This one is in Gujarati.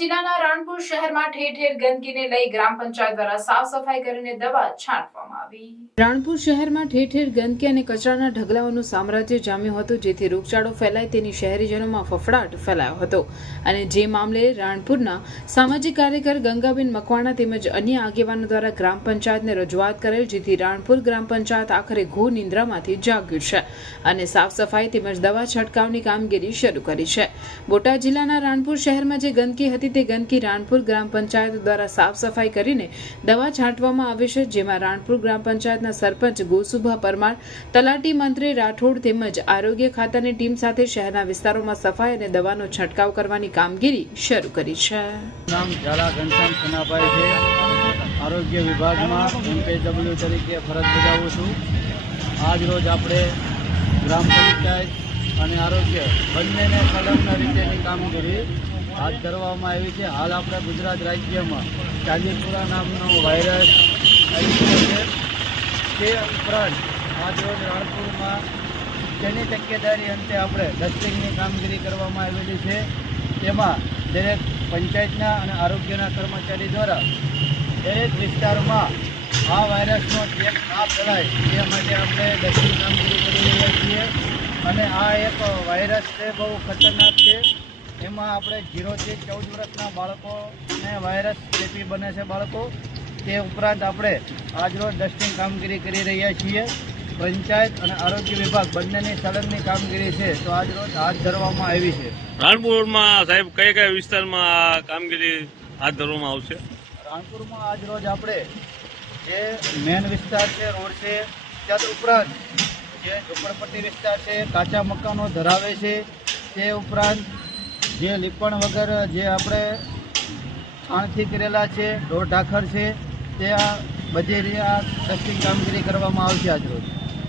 બોટાદ જિલ્લાના શહેરમાં ઠેર ઠેર ગંદકીને લઈ ગ્રામ પંચાયત દ્વારા સાફ સફાઈ કરીને દવા છાંટવામાં આવી. રાણપુર શહેરમાં ઠેર ઠેર ગંદકી અને કચરાના ઢગલાઓનું સામ્રાજ્ય જામ્યું હતું, જેથી રોગચાળો ફેલાય તેની શહેરીજનોમાં ફફડાટ ફેલાયો હતો. અને જે મામલે રાણપુરના સામાજિક કાર્યકર ગંગાબેન મકવાણા તેમજ અન્ય આગેવાનો દ્વારા ગ્રામ પંચાયતને રજૂઆત કરેલ, જેથી રાણપુર ગ્રામ પંચાયત આખરે ઘોર નિંદ્રામાંથી જાગ્યું છે અને સાફ સફાઈ તેમજ દવા છંટકાવની કામગીરી શરૂ કરી છે. બોટાદ જિલ્લાના રાણપુર શહેરમાં જે ગંદકી હતી તે ગંદકી રાણપુર ગ્રામ પંચાયત દ્વારા સાફ સફાઈ કરીને દવા છાંટવામાં આવે છે, જેમાં રાણપુર ગ્રામ પંચાયતના સરપંચ ગોસુભા પરમાર, તલાટી મંત્રી રાઠોડ તેમજ આરોગ્ય ખાતાની ટીમ સાથે શહેરના વિસ્તારોમાં સફાઈ અને દવાનો છંટકાવ કરવાની કામગીરી શરૂ કરી છે. નામ ઝાલા ઘનશ્યામ ખનાભાઈ છે. આરોગ્ય વિભાગમાં એમપીડબ્લ્યુ તરીકે ફરજ બજાવું છું. આજ રોજ આપણે ગ્રામ પંચાયત અને આરોગ્ય બંનેને સંલગ્ન રીતેની કામગીરી હાથ ધરવામાં આવી છે. હાલ આપણા ગુજરાત રાજ્યમાં ચાંદીપુરા નામનો વાયરસ આવી છે તે ઉપરાંત આજ રોજ રાણપુરમાં તેની તકેદારી અંતે આપણે ડસ્ટિંગની કામગીરી કરવામાં આવેલી છે. તેમાં દરેક પંચાયતના અને આરોગ્યના કર્મચારી દ્વારા દરેક વિસ્તારમાં આ વાયરસનો ચેપ ના ફેલાય તે માટે આપણે ડસ્ટિંગ કામગીરી કરી રહ્યા છીએ. અને આ એક વાયરસ છે બહુ ખતરનાક છે. એમાં આપણે જીરોથી ચૌદ વર્ષના બાળકોને વાયરસ ચેપી બને છે બાળકો તે ઉપરાંત આપણે આજરોજ ડસ્ટિંગ કામગીરી કરી રહ્યા છીએ. પંચાયત અને આરોગ્ય વિભાગ બંનેની સંલગ્નની કામગીરી છે તો આજ રોજ હાથ ધરવામાં આવી છે. રાણપુરમાં સાહેબ કયા કયા વિસ્તારમાં કામગીરી હાથ ધરવામાં આવશે? રાણપુરમાં આજરોજ આપણે જે મેન વિસ્તાર છે રોડ છે ત્યાર ઉપરાંત જે ઝુંપડપટ્ટી વિસ્તાર છે, કાચા મકાનો ધરાવે છે, તે ઉપરાંત જે લીપણ વગર જે આપણે છાણથી કરેલા છે ઢોર ઢાખર છે, તે આ બધી આ કામગીરી કરવામાં આવશે આજ રોજ.